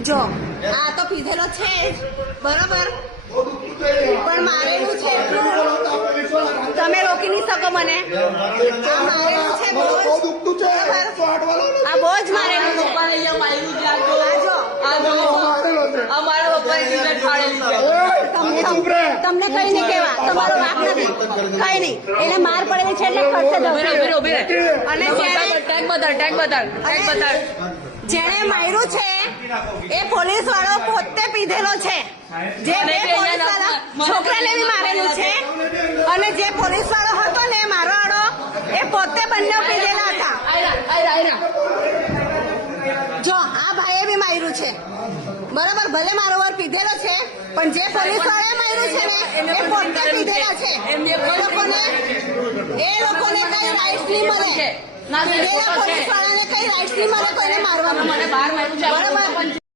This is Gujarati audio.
જો આ તો પીધેલો છે જ બરોબર, પણ મારેલું છે એટલું તમે રોકી નહીં શકો મને. આ મારેલું છે બહુ જ, આ બહુ જ મારેલું છે. તમને કઈ નહીં કેવા, તમારો વાંક નથી, કઈ નહીં. એને માર પડેલી છે એટલે ખર્ચે અને જેને માર્યું છે એ પોલીસ વાળો પોતે પીધેલો છે. જે બે પોલીસ વાળા છોકરાને બી મારેલું છે અને જે પોલીસ વાળો હતો ને મારો વાળો એ પોતે બંને પીધેલા હતા. જો આ ભાઈએ બી માર્યું છે બરાબર, ભલે મારો વર પીધેલો છે પણ જે પોલીસ વાળાએ માર્યું છે ને એ પોતે પીધેલા છે. એ લોકોને કઈ રાઇટ્સ નહીં મળે, પોલીસ વાળાને કઈ રાઇટ્સ નહીં મળે કોઈને મારવાનું. બરાબર.